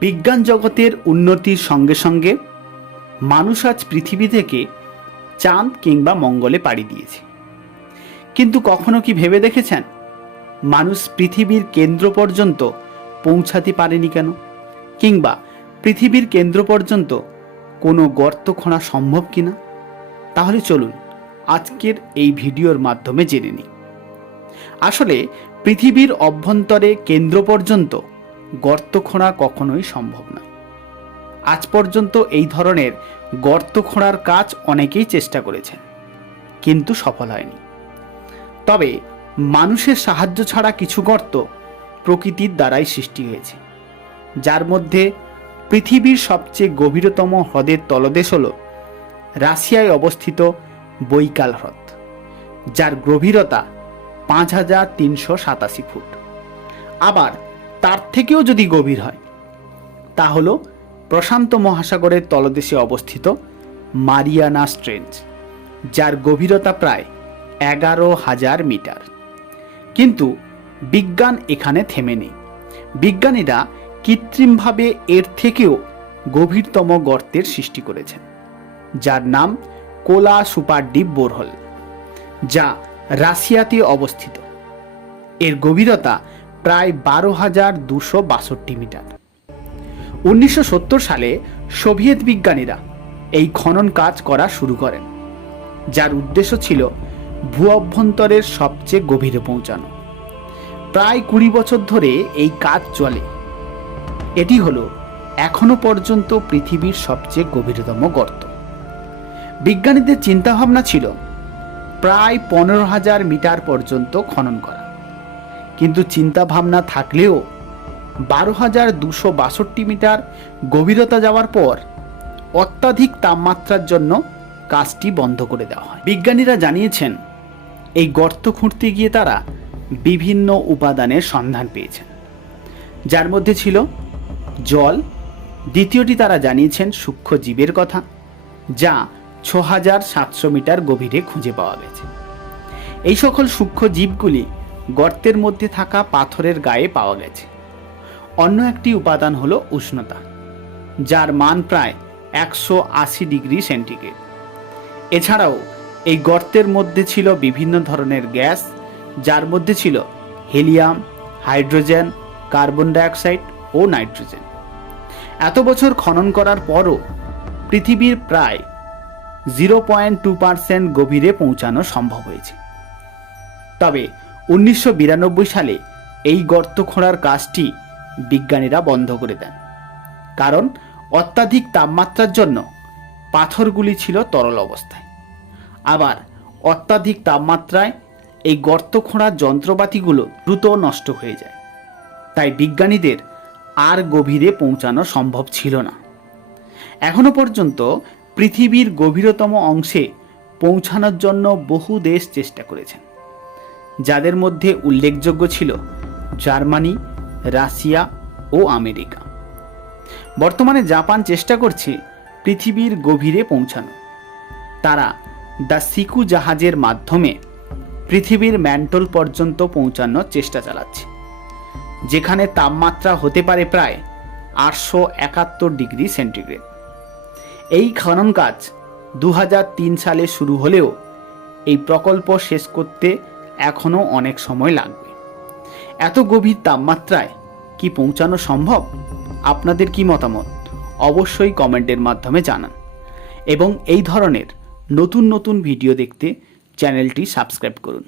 বিজ্ঞান জগতের উন্নতির সঙ্গে সঙ্গে মানুষ আজ পৃথিবী থেকে চাঁদ কিংবা মঙ্গলে পাড়ি দিয়েছে। কিন্তু কখনো কি ভেবে দেখেছেন? মানুষ পৃথিবীর কেন্দ্র পর্যন্ত পৌঁছাতে পারেনি কেন? কিংবা পৃথিবীর কেন্দ্র পর্যন্ত কোনো গর্ত খোঁড়া সম্ভব কিনা? তাহলে চলুন আজকের এই ভিডিওর মাধ্যমে জেনে নিই। আসলে পৃথিবীর অভ্যন্তরে কেন্দ্র পর্যন্ত গর্ত খোঁড়া কখনোই সম্ভব নয় আজ পর্যন্ত এই ধরনের গর্ত খোঁড়ার কাজ অনেকেই চেষ্টা করেছেন, কিন্তু সফল হয়নি। তবে মানুষের সাহায্য ছাড়া কিছু গর্ত প্রকৃতির দ্বারাই সৃষ্টি হয়েছে। যার মধ্যে পৃথিবীর সবচেয়ে গভীরতম হ্রদের তলদেশ হল রাশিয়ায় অবস্থিত বৈকাল হ্রদ, যার গভীরতা পাঁচ হাজার তিনশো সাতাশি ফুট। আবার তার থেকেও যদি গভীর হয়, তা হল প্রশান্ত মহাসাগরের তলদেশে অবস্থিত মারিয়ানা স্ট্রেঞ্জ, যার গভীরতা প্রায় এগারো হাজার মিটার। কিন্তু বিজ্ঞান এখানে থেমে নেই। বিজ্ঞানীরা কৃত্রিমভাবে এর থেকেও গভীরতম গর্তের সৃষ্টি করেছেন, যার নাম কোলা সুপার ডিপ বোরহল, যা রাশিয়াতে অবস্থিত। এর গভীরতা প্রায় বারো হাজার দুশো বাষট্টি মিটার। উনিশশো সত্তর সালে সোভিয়েত বিজ্ঞানীরা এই খনন কাজ করা শুরু করেন, যার উদ্দেশ্য ছিল ভূ অভ্যন্তরের সবচেয়ে গভীরে পৌঁছানো। প্রায় কুড়ি বছর ধরে এই কাজ চলে। এটি হলো এখনও পর্যন্ত পৃথিবীর সবচেয়ে গভীরতম গর্ত। বিজ্ঞানীদের চিন্তাভাবনা ছিল প্রায় পনেরো হাজার মিটার পর্যন্ত খনন করা। কিন্তু চিন্তাভাবনা থাকলেও বারো হাজার দুশো বাষট্টি মিটার গভীরতা যাওয়ার পর অত্যাধিক তাপমাত্রার জন্য কাজটি বন্ধ করে দেওয়া হয়। বিজ্ঞানীরা জানিয়েছেন, এই গর্ত খুঁড়তে গিয়ে তারা বিভিন্ন উপাদানের সন্ধান পেয়েছেন। যার মধ্যে ছিল জল, দ্বিতীয়টি তারা জানিয়েছেন সূক্ষ্ম জীবের কথা, যা ছ হাজার সাতশো মিটার গভীরে খুঁজে পাওয়া গেছে। এই সকল সূক্ষ্ম জীবগুলি গর্তের মধ্যে থাকা পাথরের গায়ে পাওয়া গেছে। অন্য একটি উপাদান হলো উষ্ণতা, যার মান প্রায় একশো আশি ডিগ্রি সেন্টিগ্রেড। এছাড়াও, এই গর্তের মধ্যে ছিল বিভিন্ন ধরনের গ্যাস, যার মধ্যে ছিল হিলিয়াম, হাইড্রোজেন, কার্বন ডাইঅক্সাইড ও নাইট্রোজেন। এত বছর খনন করার পরও পৃথিবীর প্রায় জিরো পয়েন্ট টু পার্সেন্ট গভীরে পৌঁছানো সম্ভব হয়েছে। তবে উনিশশো বিরানব্বই সালে এই গর্ত খোঁড়ার কাজটি বিজ্ঞানীরা বন্ধ করে দেন। কারণ অত্যাধিক তাপমাত্রার জন্য পাথরগুলি ছিল তরল অবস্থায়। আবার অত্যাধিক তাপমাত্রায় এই গর্ত খোঁড়ার যন্ত্রপাতিগুলো দ্রুত নষ্ট হয়ে যায়। তাই বিজ্ঞানীদের আর গভীরে পৌঁছানো সম্ভব ছিল না। এখনও পর্যন্ত পৃথিবীর গভীরতম অংশে পৌঁছানোর জন্য বহু দেশ চেষ্টা করেছেন। যাদের মধ্যে উল্লেখযোগ্য ছিল জার্মানি, রাশিয়া ও আমেরিকা। বর্তমানে জাপান চেষ্টা করছে পৃথিবীর গভীরে পৌঁছানো। তারা দ্য সিকু জাহাজের মাধ্যমে পৃথিবীর ম্যান্টল পর্যন্ত পৌঁছানোর চেষ্টা চালাচ্ছে, যেখানে তাপমাত্রা হতে পারে প্রায় আটশো একাত্তর ডিগ্রি সেন্টিগ্রেড। এই খনন কাজ দু হাজার তিন সালে শুরু হলেও এই প্রকল্প শেষ করতে এখনও অনেক সময় লাগবে। এত গভীর তাপমাত্রায় কি পৌঁছানো সম্ভব? আপনাদের কি মতামত? অবশ্যই কমেন্টের মাধ্যমে জানান। এবং এই ধরনের নতুন নতুন ভিডিও দেখতে চ্যানেলটি সাবস্ক্রাইব করুন।